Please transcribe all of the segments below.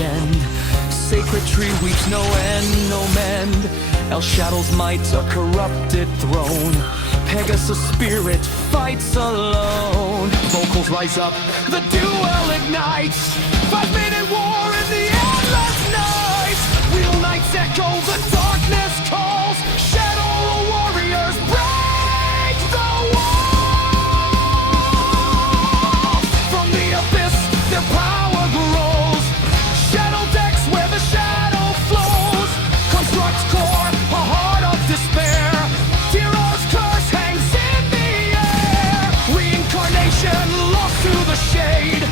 ascend. Sacred tree weeps no end, no mend. El Shaddoll's might a corrupted throne. Pegasus spirit fights alone. Vocals rise up, the duel ignites. 5-minute war in the endless night. Real knights echo, the darkness calls. Shaddoll warriors break the walls. From the abyss, their power grows. Shaddoll decks where the shadow flows. Construct core, a heart of despair. Hero's curse hangs in the air. Reincarnation lost to the shade.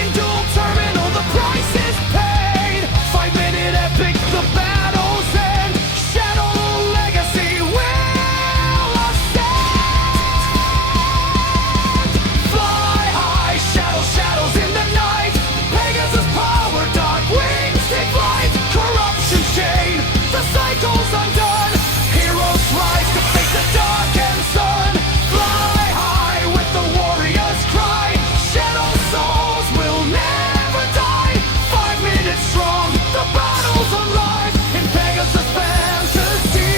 In Duel terminal, the price is paid. 5-minute epic, the battle's end. Shaddoll legacy will ascend. Fly high, shadows in the night. Pegasus power, dark wings take flight. Corruption chain, the cycle's undone. Heroes rise to face the darkened sun. Fly high with the warrior's cry. Shaddoll souls will never die. 5 minutes strong, the battle's alive. In Pegasus fantasy,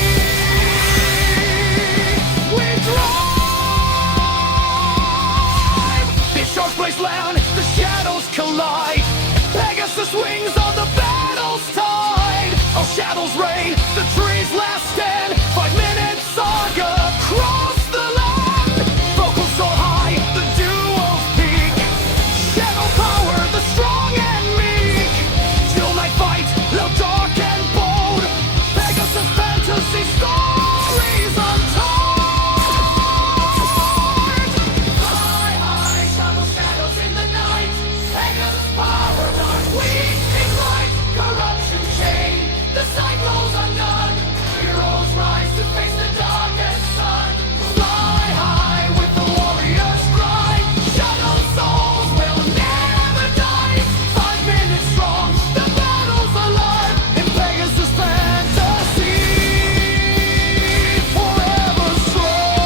we drive. In sharp place land, the shadows collide. Pegasus wings on the battle's tide. Oh, Shaddoll's reign, the tree's last stand. 5-minute saga, cross the land. Vocals so high, the duel's peak. Shaddoll power, the strong and meek. Duel night fight, loud, dark and bold. Pegasus fantasy stories untold. Fly high, shadows in the night. Pegasus power, dark wings take flight. Corruption chain, the cycle's undone. Heroes rise to face the darkest sun. Fly high with the warrior's cry. Shaddoll souls will never die. 5 minutes strong, the battle's alive. In Pegasus fantasy, forever strong.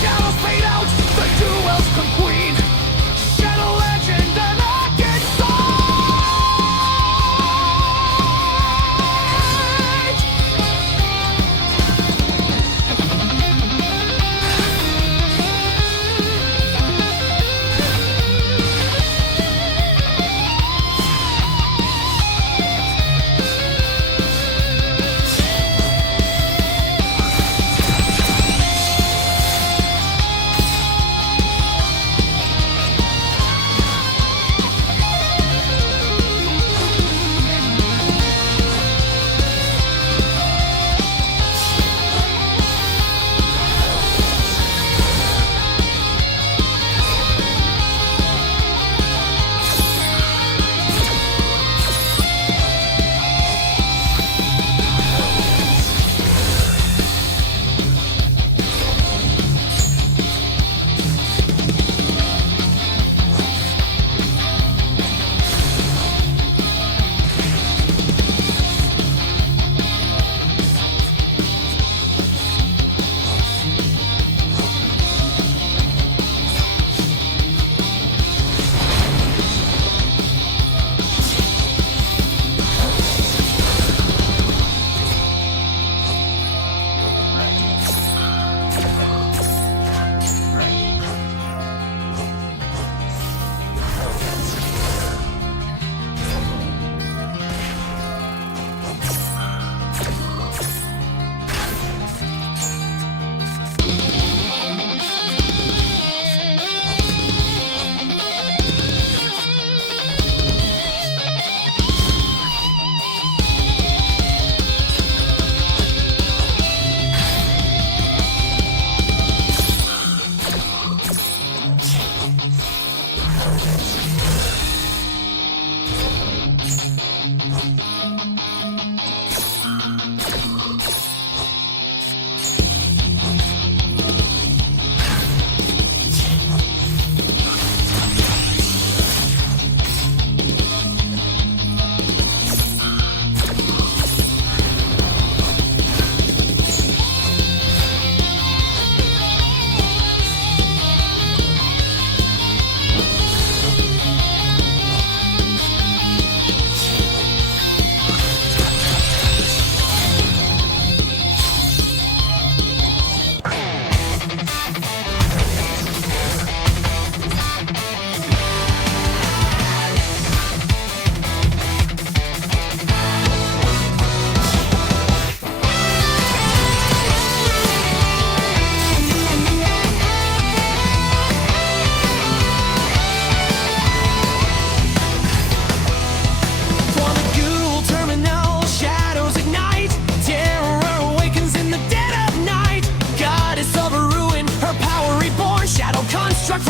Shadows fade out,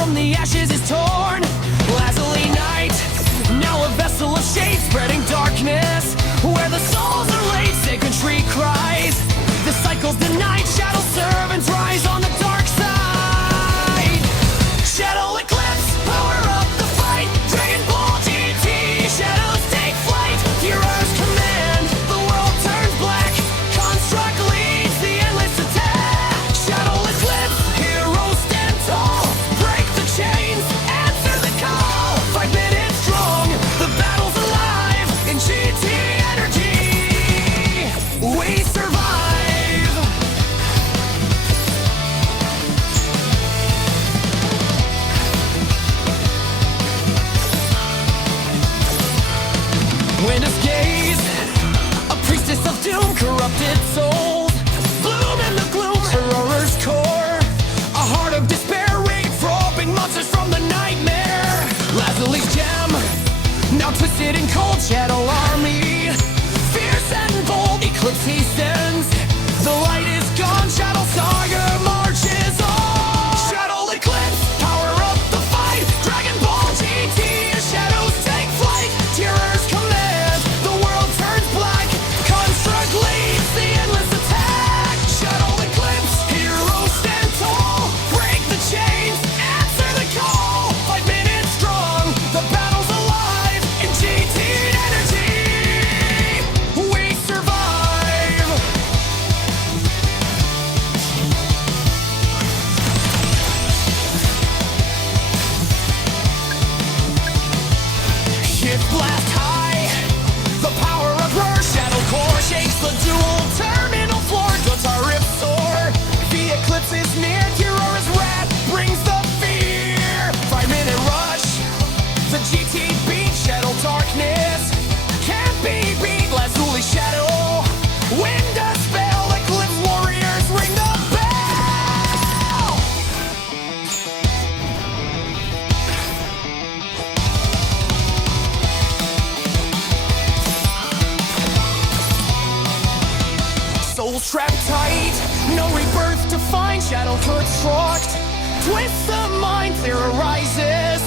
from the ashes is torn. Lazuli night, now a vessel of shade spreading darkness. Where the souls are laid, sacred tree cries. The cycle's denied, shadow servants rise on the dark side. Shaddoll Eclipse, power up the fight. Dragon Ball GT, shadows take flight. Heroes command, the world turns black. Construct leads the endless attack. Shaddoll Eclipse, heroes stand tall. Break the chains, answer the call. 5 minutes strong, the battle's alive. In GT energy, we survive. Witness gaze, a priestess of doom, corrupted souls. Bloom in the gloom, horror's core. A heart of despair, raid probing monsters from the nightmare. Lazuli's gem, now twisted and cold. Shaddoll army, fierce and bold. Eclipse he sends, the light is gone. Shaddoll saga marches on. Shaddoll Eclipse, power up the fight. Dragon Ball GT, shadows take flight. Terrors command, the world turns black. Construct leads the endless attack. Shaddoll Eclipse, heroes stand tall. Break the chains, answer the call. 5 minutes strong, the battle's alive. In GT energy, we survive. Shift blast high, the power of her shadow core shakes the duel terminal floor. Guitar rips soar, the eclipse is near. Hero's wrath brings the fear. 5-minute rush, the GT beat. Shadow darkness can't be beat. Lazuli shadow, wind a spell. Eclipse warriors ring the bell. Souls trapped tight, no rebirth to find. Shadow construct, twist the mind. Clear arises,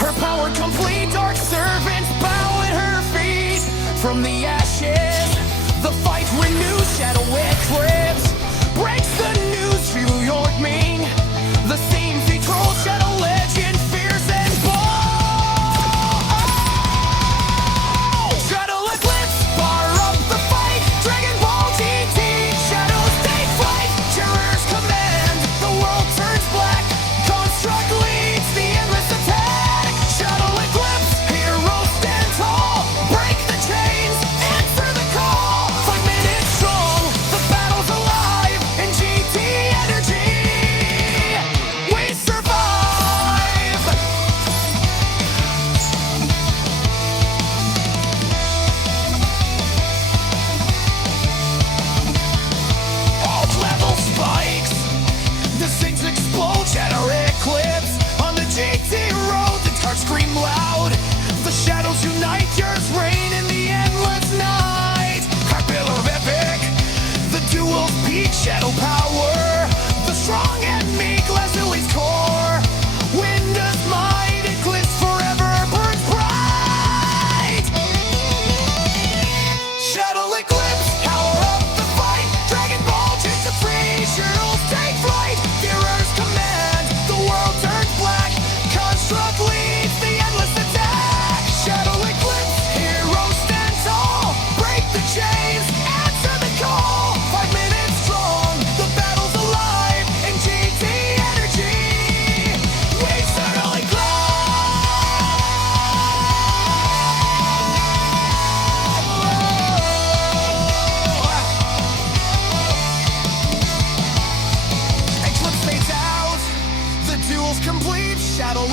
her power complete. Dark servants bow at her feet. From the ashes, the fight renews. Shadow Eclipse breaks the news. New York Ming, the same control. Shadow legend, fierce and bold. Shaddoll Eclipse, bar up the fight. Dragon Ball GT, shadows take flight. Terrors command, the world turns black. Construct leads the endless attack. Shaddoll Eclipse, heroes stand tall. Break the chains, answer the call. 5 minutes strong, the battle's alive. In GT energy, we survive. Alt level spikes, the things explode. Shadow Eclipse on the GT road. The dark scream loud, the shadows unite. Yours reign in the endless night. Carpil of epic, the duel's peak. Shadow power, the strong and meek. Lazuli's core, wind of might. Eclipse forever burns bright. Shaddoll Eclipse, power up the fight. Dragon Ball GT3, shadows take flight. Heroes command, the world turns black. Construct leads the endless attack. Shaddoll Eclipse, heroes stand tall. Break the chains, answer the call. 5 minutes strong, the battle's alive. In GT energy, we certainly glow. Eclipse fades out, the duel's complete. Shaddoll